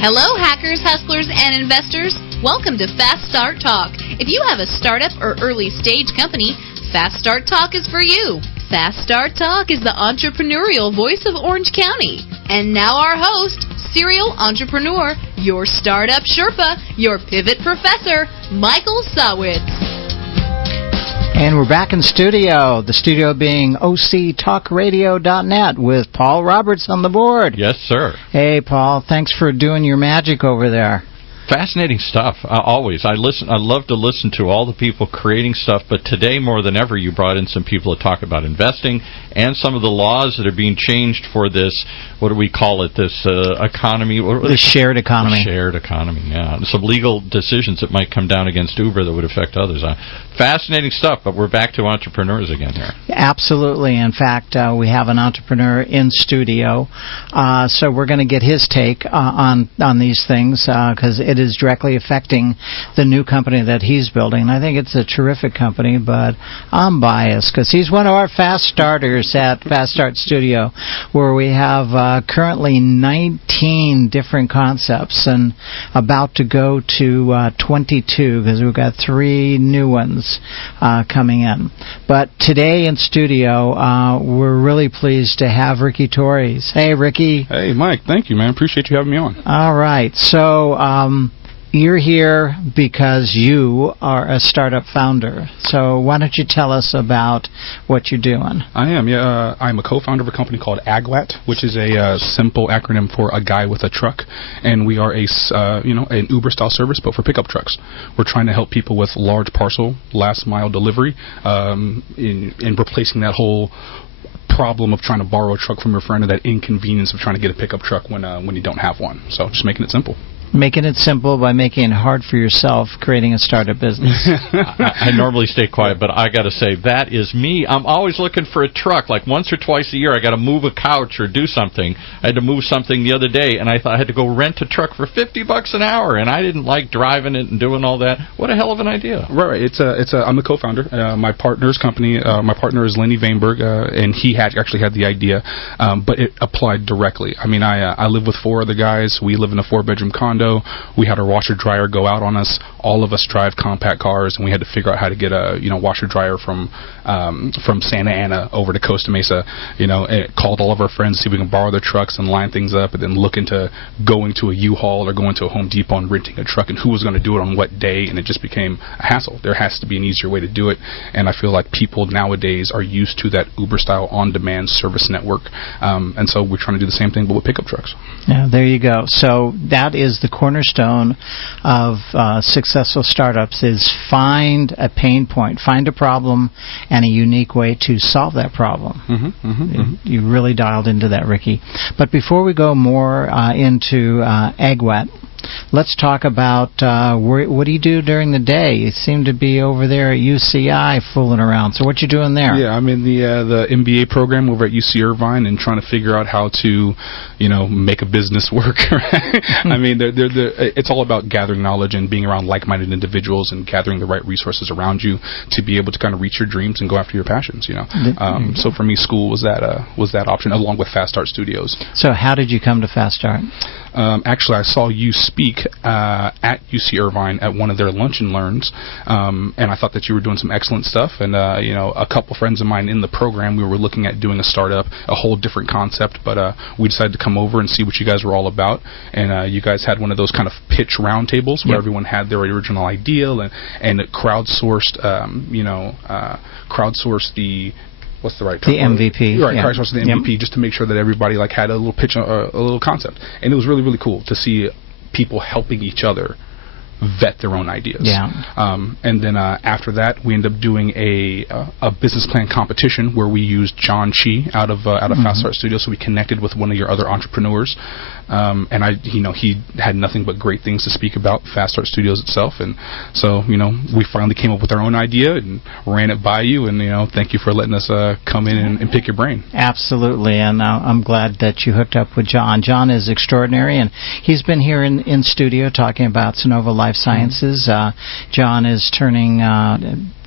Hello, hackers, hustlers, and investors. Welcome to FastStart.talk. If you have a startup or early stage company, FastStart.talk is for you. FastStart.talk is the entrepreneurial voice of Orange County. And now our host, serial entrepreneur, your startup Sherpa, your pivot professor, Michael Sawitz. And we're back in studio, the studio being OCTalkRadio.net with Paul Roberts on the board. Yes, sir. Hey, Paul, thanks for doing your magic over there. Fascinating stuff. Always. I love to listen to all the people creating stuff, but today more than ever you brought in some people to talk about investing and some of the laws that are being changed for this, what do we call it, this economy? The shared economy. The shared economy, yeah. Some legal decisions that might come down against Uber that would affect others. Fascinating stuff, but we're back to entrepreneurs again here. Absolutely. In fact, we have an entrepreneur in studio, so we're going to get his take on these things because it is directly affecting the new company that he's building. And I think it's a terrific company, but I'm biased because he's one of our fast starters at Fast Start Studio, where we have currently 19 different concepts and about to go to 22 because we've got 3 new ones coming in. But today in studio, we're really pleased to have Rikki Torres. Hey, Rikki. Hey, Mike. Thank you, man. Appreciate you having me on. All right. So you're here because you are a startup founder. So why don't you tell us about what you're doing? I am, yeah. I'm a co-founder of a company called AGWAT, which is a simple acronym for a guy with a truck. And we are an Uber-style service, but for pickup trucks. We're trying to help people with large parcel, last-mile delivery in replacing that whole problem of trying to borrow a truck from your friend or that inconvenience of trying to get a pickup truck when you don't have one. So just making it simple. Making it simple by making it hard for yourself, creating a startup business. I normally stay quiet, but I got to say, that is me. I'm always looking for a truck. Like once or twice a year, I got to move a couch or do something. I had to move something the other day, and I thought I had to go rent a truck for $50 an hour, and I didn't like driving it and doing all that. What a hell of an idea. Right. I'm the co-founder. My partner's company, my partner is Lenny Vainberg, and he actually had the idea, but it applied directly. I mean, I live with 4 other guys. We live in a 4-bedroom condo. We had our washer dryer go out on us. All of us drive compact cars, and we had to figure out how to get a washer dryer from Santa Ana over to Costa Mesa. And called all of our friends to see if we can borrow their trucks and line things up, and then look into going to a U-Haul or going to a Home Depot and renting a truck, and who was going to do it on what day, and it just became a hassle. There has to be an easier way to do it, and I feel like people nowadays are used to that Uber-style on-demand service network, and so we're trying to do the same thing but with pickup trucks. Yeah, there you go. So that is the cornerstone of successful startups, is find a pain point, find a problem, and a unique way to solve that problem. You really dialed into that, Rikki. But before we go more into AGWAT, let's talk about what do you do during the day? You seem to be over there at UCI fooling around. So what you doing there? Yeah, I'm in the MBA program over at UC Irvine and trying to figure out how to, make a business work. Right? I mean, it's all about gathering knowledge and being around like-minded individuals and gathering the right resources around you to be able to kind of reach your dreams and go after your passions. So for me, school was that option along with Fast Start Studios. So how did you come to Fast Start? Actually, I saw you speak at UC Irvine at one of their lunch and learns, and I thought that you were doing some excellent stuff. And a couple friends of mine in the program, we were looking at doing a startup, a whole different concept, but we decided to come over and see what you guys were all about. And you guys had one of those kind of pitch roundtables where everyone had their original idea and it crowdsourced, the. What's the right term? The MVP. Right, crowdsourcing the MVP just to make sure that everybody had a little pitch, a little concept. And it was really, really cool to see people helping each other vet their own ideas. And then after that, we ended up doing a business plan competition where we used John Chi out of Fast Start Studio. So we connected with one of your other entrepreneurs. And he had nothing but great things to speak about Fast Start Studios itself, and so we finally came up with our own idea and ran it by you, and thank you for letting us come in and pick your brain. Absolutely, and I'm glad that you hooked up with John. John is extraordinary, and he's been here in studio talking about Sonova Life Sciences. John is turning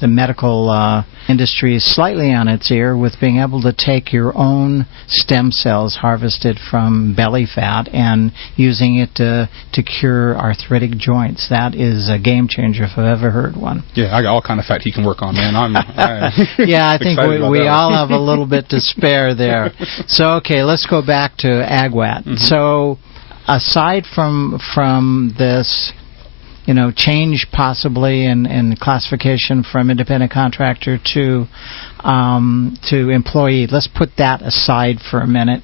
the medical industry is slightly on its ear with being able to take your own stem cells harvested from belly fat and using it to cure arthritic joints. That is a game changer if I've ever heard one. Yeah, I got all kind of fat he can work on, man. Yeah, I think we all have a little bit to spare there. So, okay, let's go back to AgWat. So, aside from this, change possibly in classification from independent contractor to employee, let's put that aside for a minute.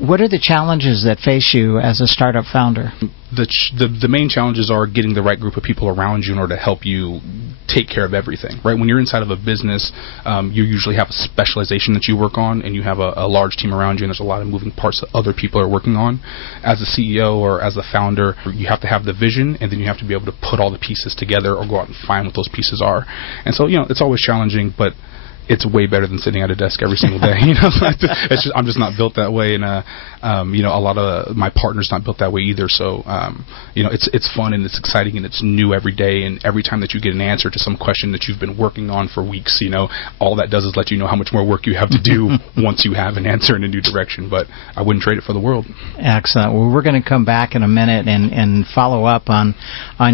What are the challenges that face you as a startup founder? The main challenges are getting the right group of people around you in order to help you take care of everything, right? When you're inside of a business, you usually have a specialization that you work on, and you have a large team around you, and there's a lot of moving parts that other people are working on. As a CEO or as a founder, you have to have the vision, and then you have to be able to put all the pieces together or go out and find what those pieces are. And so, it's always challenging, but it's way better than sitting at a desk every single day. I'm just not built that way, and a lot of my partners not built that way either. So it's fun and it's exciting and it's new every day. And every time that you get an answer to some question that you've been working on for weeks, all that does is let you know how much more work you have to do once you have an answer in a new direction. But I wouldn't trade it for the world. Excellent. Well, we're going to come back in a minute and follow up on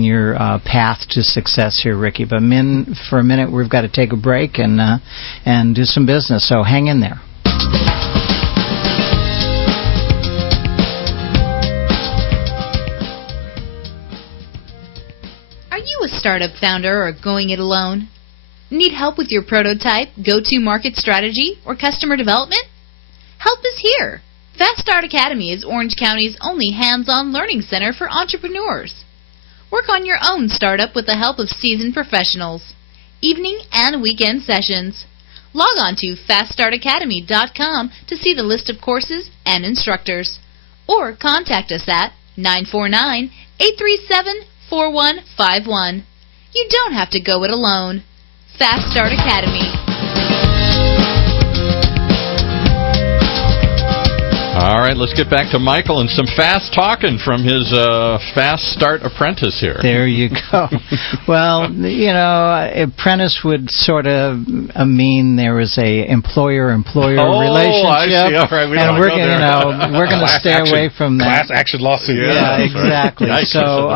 your path to success here, Rikki. But for a minute, we've got to take a break and do some business. So hang in there. Are you a startup founder or going it alone? Need help with your prototype, go-to-market strategy, or customer development? Help is here. Fast Start Academy is Orange County's only hands-on learning center for entrepreneurs. Work on your own startup with the help of seasoned professionals. Evening and weekend sessions. Log on to FastStartAcademy.com to see the list of courses and instructors. Or contact us at 949-837-4151. You don't have to go it alone. Fast Start Academy. All right, let's get back to Michael and some fast talking from his Fast Start apprentice here. There you go. Well, apprentice would sort of mean there was a employer-employer relationship. I see. All right, and we're going to stay away from that. Class action lawsuit. Yeah, exactly. Right. So,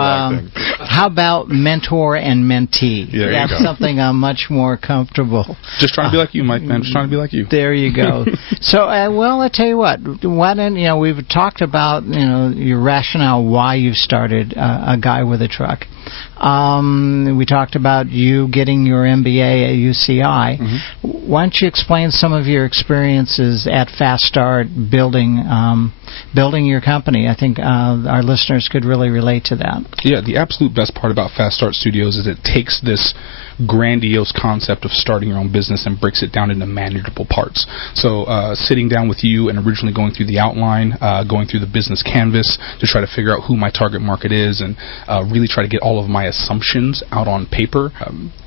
how about mentor and mentee? That's something I'm much more comfortable. Just trying to be like you, Mike, man. Just trying to be like you. There you go. So, I tell you what. We've talked about your rationale why you started a guy with a truck. We talked about you getting your MBA at UCI. Why don't you explain some of your experiences at Fast Start building your company? I think our listeners could really relate to that. Yeah, the absolute best part about Fast Start Studios is it takes this grandiose concept of starting your own business and breaks it down into manageable parts. So sitting down with you and originally going through the outline, going through the business canvas to try to figure out who my target market is and really try to get all of my assumptions out on paper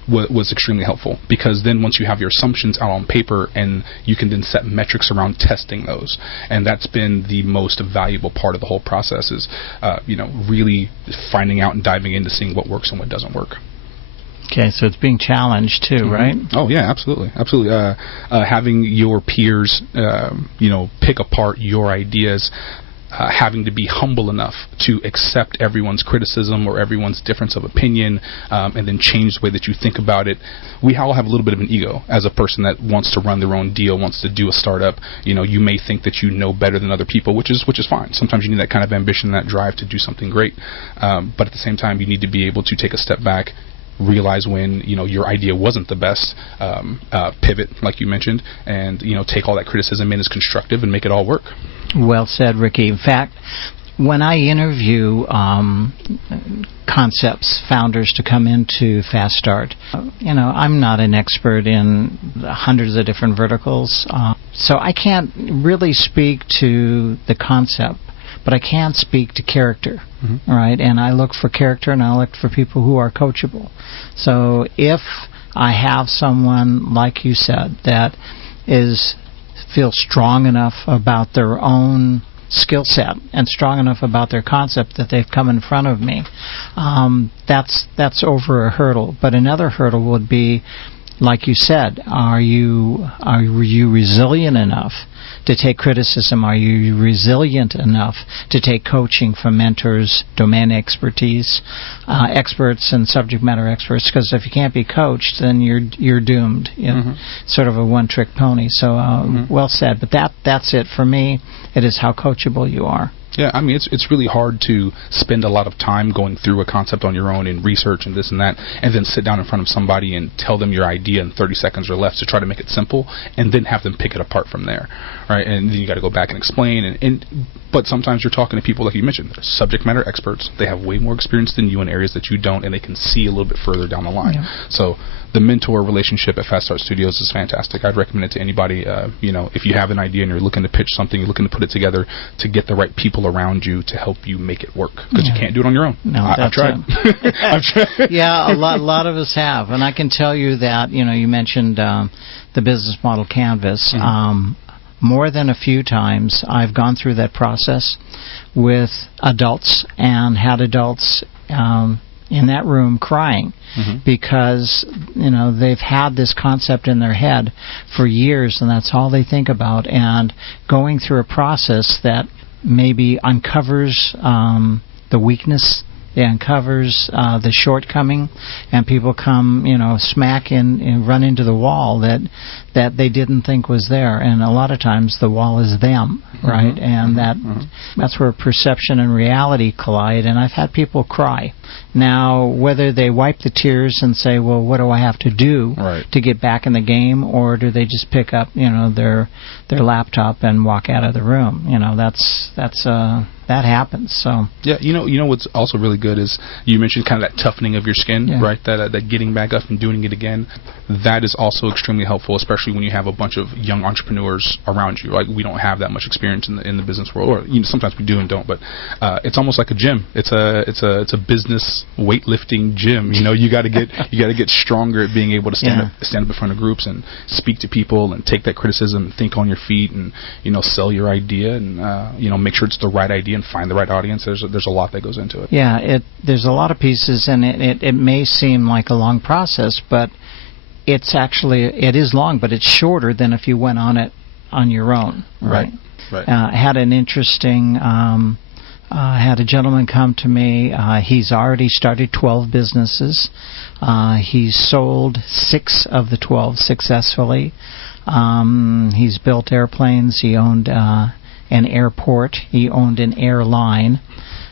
was extremely helpful, because then once you have your assumptions out on paper and you can then set metrics around testing those, and that's been the most valuable part of the whole process is really finding out and diving into seeing what works and what doesn't work. Okay, so it's being challenged too, right? Oh yeah, absolutely. Having your peers, pick apart your ideas, having to be humble enough to accept everyone's criticism or everyone's difference of opinion, and then change the way that you think about it. We all have a little bit of an ego as a person that wants to run their own deal, wants to do a startup. You may think that you know better than other people, which is fine. Sometimes you need that kind of ambition, that drive to do something great. But at the same time, you need to be able to take a step back, realize when your idea wasn't the best, pivot like you mentioned, and take all that criticism in as constructive and make it all work. Well said, Rikki. In fact, when I interview concepts, founders to come into Fast Start, I'm not an expert in hundreds of different verticals, so I can't really speak to the concept, but I can speak to character, right? And I look for character, and I look for people who are coachable. So if I have someone, like you said, that feels strong enough about their own skill set and strong enough about their concept that they've come in front of me, that's over a hurdle. But another hurdle would be like you said, are you resilient enough to take criticism? Are you resilient enough to take coaching from mentors, domain expertise, experts and subject matter experts? Because if you can't be coached, then you're doomed. Sort of a one-trick pony. So well said. But that's it for me. It is how coachable you are. Yeah, I mean, it's really hard to spend a lot of time going through a concept on your own and research and this and that, and then sit down in front of somebody and tell them your idea in 30 seconds or less to try to make it simple, and then have them pick it apart from there, right? And then you got to go back and explain. But sometimes you're talking to people, like you mentioned, they're subject matter experts. They have way more experience than you in areas that you don't, and they can see a little bit further down the line. Yeah. So the mentor relationship at Fast Start Studios is fantastic. I'd recommend it to anybody. If you have an idea and you're looking to pitch something, you're looking to put it together, to get the right people around you to help you make it work, because you can't do it on your own. No, I've tried. I've tried. Yeah, a lot of us have, and I can tell you that you mentioned the business model canvas. More than a few times, I've gone through that process with adults and had adults in that room crying because they've had this concept in their head for years, and that's all they think about. And going through a process that maybe uncovers the weakness, it uncovers the shortcoming, and people come, smack in and run into the wall that they didn't think was there. And a lot of times the wall is them, right? And that's where perception and reality collide. And I've had people cry. Now, whether they wipe the tears and say, well, what do I have to do to get back in the game, or do they just pick up, their laptop and walk out of the room? That happens. So yeah, what's also really good is you mentioned kind of that toughening of your skin, right? That getting back up and doing it again. That is also extremely helpful, especially when you have a bunch of young entrepreneurs around you. Like, we don't have that much experience in the business world, or sometimes we do and don't. But it's almost like a gym. It's a business weightlifting gym. You got to get stronger at being able to stand up in front of groups and speak to people and take that criticism and think on your feet and sell your idea and make sure it's the right idea and find the right audience. There's a lot that goes into it. Yeah, there's a lot of pieces, and it may seem like a long process, but it is long, but it's shorter than if you went on it on your own. Right. Had an interesting. Had a gentleman come to me. He's already started 12 businesses. He's sold 6 of the 12 successfully. He's built airplanes. He owned an airport. He owned an airline.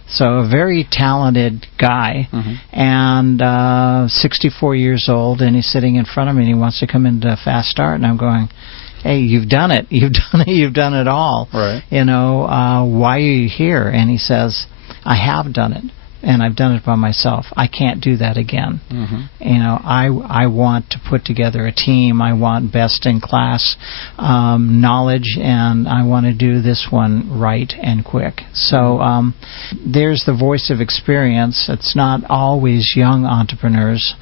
So a very talented guy, and 64 year old, and he's sitting in front of me, and he wants to come into Fast Start, and I'm going, hey, you've done it. You've done it all. Right. Why are you here? And he says, I have done it, and I've done it by myself. I can't do that again. I want to put together a team. I want best-in-class knowledge, and I want to do this one right and quick. So there's the voice of experience. It's not always young entrepreneurs.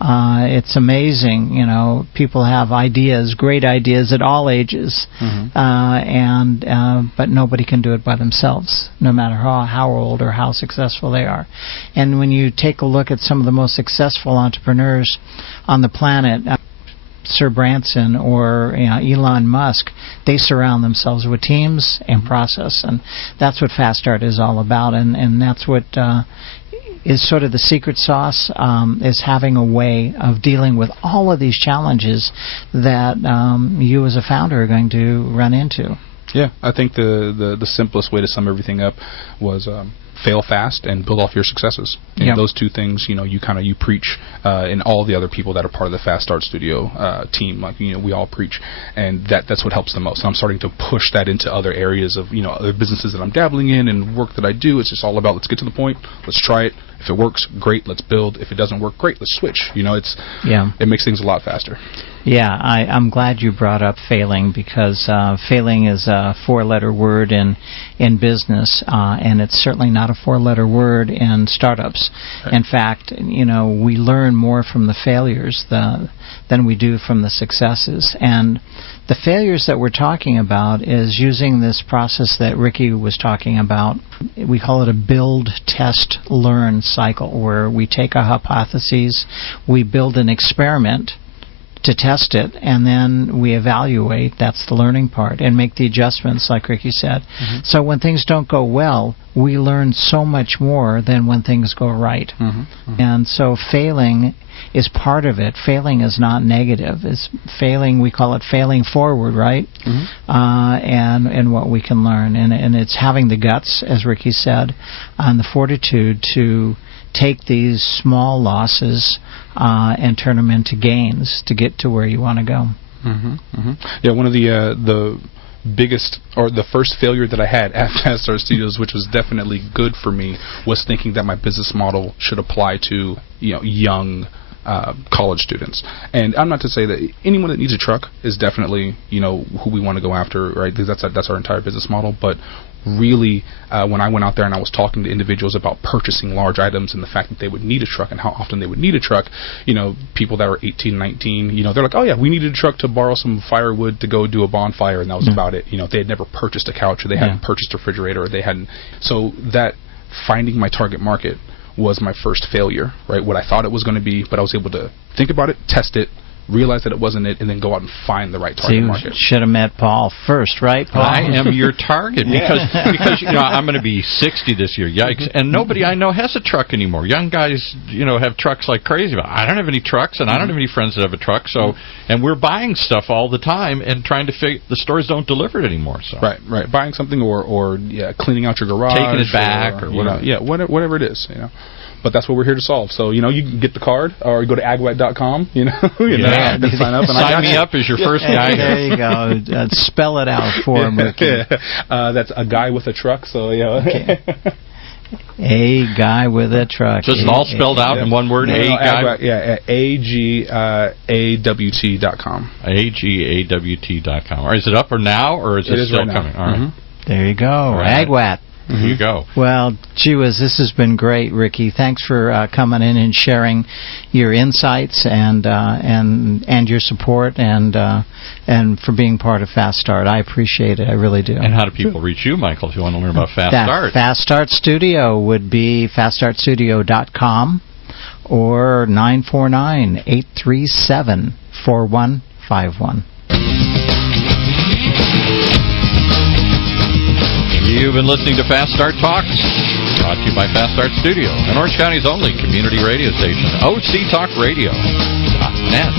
It's amazing, people have ideas, great ideas at all ages, but nobody can do it by themselves, no matter how old or how successful they are. And when you take a look at some of the most successful entrepreneurs on the planet, Sir Branson or Elon Musk, they surround themselves with teams and process, and that's what Fast Start is all about, and that's what is sort of the secret sauce, is having a way of dealing with all of these challenges that you as a founder are going to run into. Yeah, I think the simplest way to sum everything up was fail fast and build off your successes. And those two things, you preach, and all the other people that are part of the Fast Start Studio team, we all preach, and that's what helps the most. And I'm starting to push that into other areas of other businesses that I'm dabbling in and work that I do. It's just all about, let's get to the point, let's try it. If it works, great, let's build. If it doesn't work, great, let's switch. It makes things a lot faster. Yeah, I'm glad you brought up failing, because failing is a 4-letter word in business, and it's certainly not a 4-letter word in startups. Right. In fact, we learn more from the failures than we do from the successes. And the failures that we're talking about is using this process that Rikki was talking about. We call it a build, test, learn cycle, where we take our hypotheses, we build an experiment to test it, and then we evaluate. That's the learning part, and make the adjustments, like Rikki said. Mm-hmm. So when things don't go well, we learn so much more than when things go right. Mm-hmm. Mm-hmm. And so failing is part of it. Failing is not negative. It's failing, we call it failing forward, right? Mm-hmm. And what we can learn. And it's having the guts, as Rikki said, and the fortitude to take these small losses and turn them into gains to get to where you want to go. Mm-hmm. Mm-hmm. Yeah, one of the biggest, or the first failure that I had at FastStart Studios, which was definitely good for me, was thinking that my business model should apply to young college students. And I'm not to say that anyone that needs a truck is definitely who we want to go after, right? Because that's our entire business model. But really, when I went out there and I was talking to individuals about purchasing large items and the fact that they would need a truck and how often they would need a truck, people that were 18, 19, they're like, oh yeah, we needed a truck to borrow some firewood to go do a bonfire, and that was about it. They had never purchased a couch, or they hadn't purchased a refrigerator, or they hadn't. So that finding my target market was my first failure, right? What I thought it was going to be, but I was able to think about it, test it, realize that it wasn't it, and then go out and find the right target market. You should have met Paul first, right, Paul? I am your target because I'm going to be 60 this year. Yikes! And nobody I know has a truck anymore. Young guys, have trucks like crazy. But I don't have any trucks, and I don't have any friends that have a truck. So, and we're buying stuff all the time and trying to figure. The stores don't deliver it anymore. So right, buying something or cleaning out your garage, taking it back, or whatever. Whatever it is, But that's what we're here to solve. So, you can get the card or go to agwet.com, sign up. And sign me up as your first guy. There you go. Spell it out for him, Rikki. That's a guy with a truck, so, Okay. A guy with a truck. Just all spelled out in one word? Guy? AGAWT.com. AGAWT.com. Or is it up or now, or is it still right coming? Now. All right. There you go. Right. Agwat. There you go. Well, gee whiz, this has been great, Rikki. Thanks for coming in and sharing your insights and your support and for being part of Fast Start. I appreciate it. I really do. And how do people reach you, Michael, if you want to learn about Fast Start? Fast Start Studio would be FastStartStudio.com or 949-837-4151. You've been listening to Fast Start Talk, brought to you by Fast Start Studio, and Orange County's only community radio station, EZTruckx Radio.net.